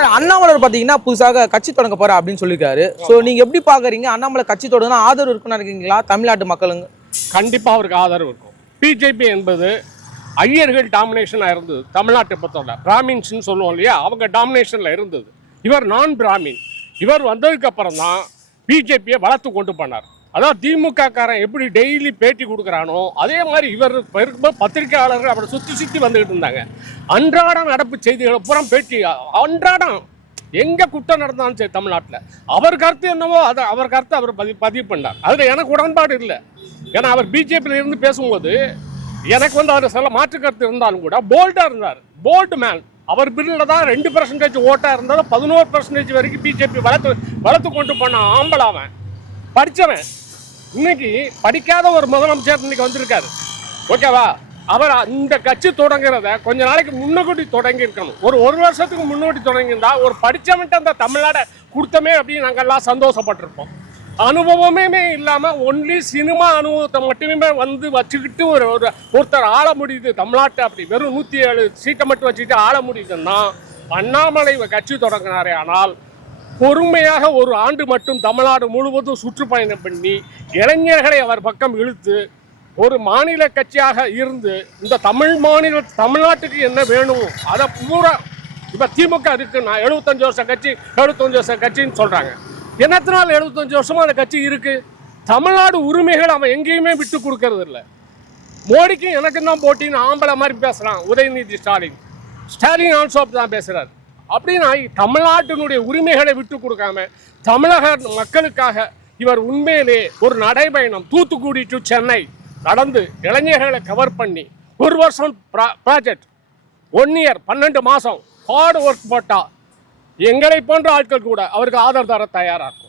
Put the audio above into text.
Sir Annamalai பார்த்தீங்கன்னா புதுசாக கட்சி தொடங்க போறா அப்படின்னு சொல்லியிருக்காரு. ஸோ நீங்க எப்படி பாக்குறீங்க? அண்ணாமலை கட்சி தொடங்கினா ஆதரவு இருக்குன்னு நினைக்கிறீங்களா தமிழ்நாட்டு மக்களுங்க? கண்டிப்பா அவருக்கு ஆதரவு இருக்கும். பிஜேபி என்பது ஐயர்கள் டாமினேஷனாக இருந்தது. தமிழ்நாட்டை பொறுத்தவரை பிராமின்ஸ்ன்னு சொல்லுவோம் இல்லையா, அவங்க டாமினேஷனில் இருந்தது. இவர் நான் பிராமின். இவர் வந்ததுக்கு அப்புறம் தான் பிஜேபியை வளர்த்து கொண்டு போனார். அதான் திமுக காரன் எப்படி டெய்லி பேட்டி கொடுக்குறானோ அதே மாதிரி இவர் பத்திரிகையாளர்கள் அவரை சுற்றி வந்துகிட்டு இருந்தாங்க. அன்றாடம் நடப்பு செய்திகளை பூரா பேட்டி, அன்றாடம் எங்கே குற்றம் நடந்தாலும் சரி தமிழ்நாட்டில் அவர் கருத்து என்னவோ அதை அவர் கருத்து அவர் பதிவு பண்ணார். அதில் எனக்கு உடன்பாடு இல்லை. ஏன்னா அவர் பிஜேபியில் இருந்து பேசும்போது எனக்கு அவர் சில மாற்று கருத்து இருந்தாலும் கூட போல்டாக இருந்தார். Bolt man. அவர் பில்லில் தான் 2% ஓட்டாக இருந்தாலும் 11% வரைக்கும் பிஜேபி வளர்த்து கொண்டு போன ஆம்பளாவன் படித்தவன். இன்னைக்கு படிக்காத ஒரு முதலமைச்சர் இன்னைக்கு வந்திருக்காரு. ஓகேவா? அவர் இந்த கட்சி தொடங்குறத கொஞ்ச நாளைக்கு முன்னக்கூட்டி தொடங்கி இருக்கணும். ஒரு வருஷத்துக்கு முன்னோட்டி தொடங்கியிருந்தா ஒரு படித்தவன்ட்டு அந்த தமிழ்நாடை கொடுத்தமே அப்படின்னு நாங்கள்லாம் சந்தோஷப்பட்டிருப்போம். அனுபவமே இல்லாமல் ஒன்லி சினிமா அனுபவத்தை மட்டுமே வந்து வச்சுக்கிட்டு ஒருத்தர் ஆள முடியுது தமிழ்நாட்டை. அப்படி வெறும் 107 சீட்டை மட்டும் வச்சுக்கிட்டு ஆள முடியுதுன்னா அண்ணாமலை கட்சி தொடங்கினாரே. ஆனால் பொறுமையாக ஒரு ஆண்டு மட்டும் தமிழ்நாடு முழுவதும் சுற்றுப்பயணம் பண்ணி இளைஞர்களை அவர் பக்கம் இழுத்து ஒரு மாநில கட்சியாக இருந்து இந்த தமிழ்நாட்டுக்கு என்ன வேணும் அதை பூரா இப்போ திமுக இருக்கு. நான் 75 வருஷம் கட்சின்னு சொல்கிறாங்க. என்னத்தினால் 75 வருஷமா அந்த கட்சி இருக்கு? தமிழ்நாடு உரிமைகள் அவன் எங்கேயுமே விட்டு கொடுக்கறது இல்லை. மோடிக்கும் எனக்கு தான் போட்டின்னு ஆம்பளை மாதிரி பேசுகிறான் உதயநிதி ஸ்டாலின் ஆல்சோப் தான் பேசுகிறார். அப்படின்னா தமிழ்நாட்டினுடைய உரிமைகளை விட்டு கொடுக்காம தமிழக மக்களுக்காக இவர் உண்மையிலே ஒரு நடைபயணம் தூத்துக்குடி டு சென்னை நடந்து இளைஞர்களை கவர் பண்ணி 1 வருஷம் ப்ராஜெக்ட் 1 இயர் 12 மாதம் ஹார்ட் ஒர்க் போட்டா எங்களை போன்ற ஆட்கள் கூட அவருக்கு ஆதரவு தர தயாராக.